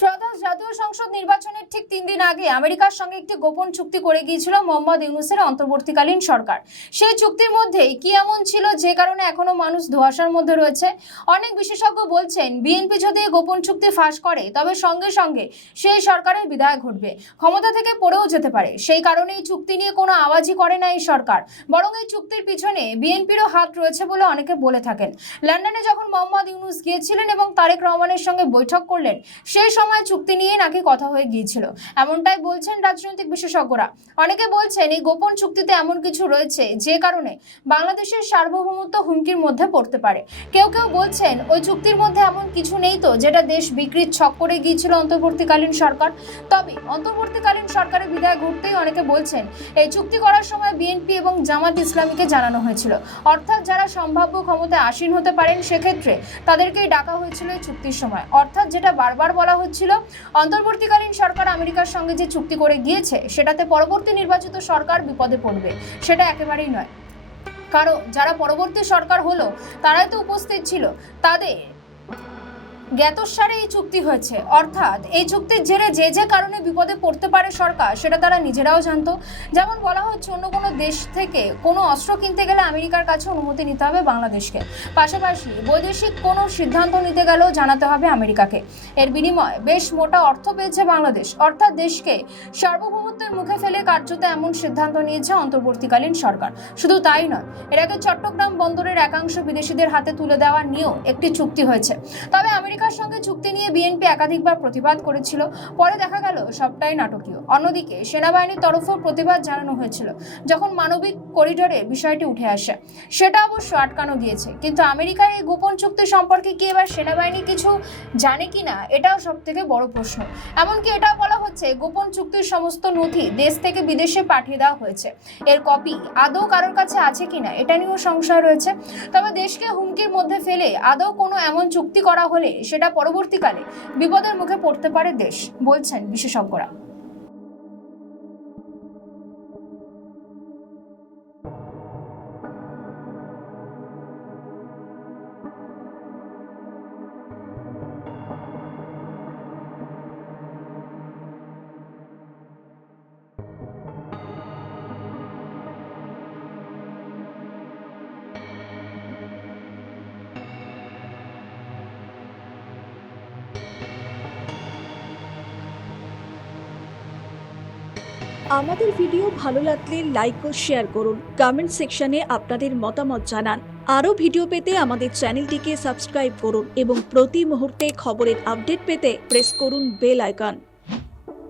ত্রয়োদশ জাতীয় সংসদ নির্বাচনের ঠিক 3 দিন আগে আমেরিকার সঙ্গে একটি গোপন চুক্তি করে গিয়েছিল মোহাম্মদ ইউনূসের অন্তর্বর্তীকালীন সরকার। সেই চুক্তির মধ্যে কি এমন ছিল যে কারণে এখনো মানুষ ধোঁয়াশার মধ্যে রয়েছে? অনেক বিশেষজ্ঞ বলছেন, বিএনপি যদি গোপন চুক্তি ফাঁস করে তবে সঙ্গে সঙ্গে সেই সরকারের বিদায় ঘটবে, ক্ষমতা থেকে পড়েও যেতে পারে। সেই কারণে এই চুক্তি নিয়ে কোনো আওয়াজই করে না এই সরকার, বরং এই চুক্তির পিছনে বিএনপিরও হাত রয়েছে বলে অনেকে বলে থাকেন। লন্ডনে যখন মোহাম্মদ ইউনূস গিয়েছিলেন এবং তারেক রহমানের সঙ্গে বৈঠক করলেন, সেই সময় চুক্তি নিয়ে নাকি কথা হয়ে গিয়েছিল, এমনটাই বলছেন রাজনৈতিক বিশেষজ্ঞরা। অনেকে বলছেন এই গোপন চুক্তিতে এমন কিছু রয়েছে যে কারণে বাংলাদেশের সার্বভৌমত্ব হুমকির মধ্যে পড়তে পারে। কেউ কেউ বলছেন ওই চুক্তির মধ্যে এমন কিছু নেই তো যেটা দেশ বিক্রির ছক করে গিয়েছিল অন্তর্বর্তীকালীন সরকার। তবে অন্তর্বর্তীকালীন সরকারের বিদায় ঘটতেই অনেকে বলছেন এই চুক্তি করার সময় বিএনপি এবং জামাত ইসলামীকে জানানো হয়েছিল, অর্থাৎ যারা সম্ভাব্য ক্ষমতায় আসীন হতে পারেন সেক্ষেত্রে তাদেরকেই ডাকা হয়েছিল এই চুক্তির সময়। অর্থাৎ যেটা বারবার বলা হচ্ছিল, অন্তর্বর্তীকালীন সরকার আমেরিকার সঙ্গে যে চুক্তি করে গিয়েছে সেটাতে পরবর্তী নির্বাচিত সরকার বিপদে পড়বে, সেটা একেবারেই নয়। কারণ যারা পরবর্তী সরকার হলো তারাই তো উপস্থিত ছিল, তাদের জ্ঞাতসারে এই চুক্তি হয়েছে। অর্থাৎ এই চুক্তির জেরে যে যে কারণে বিপদে পড়তে পারে সরকার, সেটা তারা নিজেরাও জানতো। যেমন বলা হচ্ছে, অন্য কোনো দেশ থেকে কোনো অস্ত্র কিনতে গেলে আমেরিকার কাছে অনুমতি নিতে হবে বাংলাদেশকে, পাশাপাশি বৈদেশিক কোনো সিদ্ধান্ত নিতে গেলেও জানাতে হবে আমেরিকাকে। এর বিনিময়ে বেশ মোটা অর্থ পেয়েছে বাংলাদেশ, অর্থাৎ দেশকে সার্বভৌমত্বের মুখে ফেলে কার্যত এমন সিদ্ধান্ত নিয়েছে অন্তর্বর্তীকালীন সরকার। শুধু তাই নয়, এর আগে চট্টগ্রাম বন্দরের একাংশ বিদেশিদের হাতে তুলে দেওয়া নিয়েও একটি চুক্তি হয়েছে। তবে আমেরিকার সঙ্গে চুক্তি নিয়ে বিএনপি একাধিকবার প্রতিবাদ করেছিল, পরে দেখা গেল সবটাই নাটকীয়। অন্যদিকে সেনাবাহিনীর তরফেও প্রতিবাদ জানানো হয়েছিল যখন মানবিক করিডোরে বিষয়টি উঠে আসে, সেটা অবশ্য আটকানো গিয়েছে। কিন্তু আমেরিকার এই গোপন চুক্তি সম্পর্কে কি এবার সেনাবাহিনী কিছু জানে কিনা, এটাও সব থেকে বড় প্রশ্ন। এমনকি এটাও বলা হচ্ছে গোপন চুক্তির সমস্ত নথি দেশ থেকে বিদেশে পাঠিয়ে দেওয়া হয়েছে, এর কপি আদৌ কারোর কাছে আছে কিনা এটা নিয়েও সংশয় রয়েছে। তবে দেশকে হুমকির মধ্যে ফেলে আদৌ কোনো এমন চুক্তি করা হলে সেটা পরবর্তীকালে বিপদের মুখে পড়তে পারে দেশ, বলছেন বিশেষজ্ঞরা। আমাদের ভিডিও ভালো লাগলে লাইক ও শেয়ার করুন, কমেন্ট সেকশনে আপনাদের মতামত জানান। আরও ভিডিও পেতে আমাদের চ্যানেলটিকে সাবস্ক্রাইব করুন এবং প্রতি মুহূর্তে খবরের আপডেট পেতে প্রেস করুন বেল আইকন।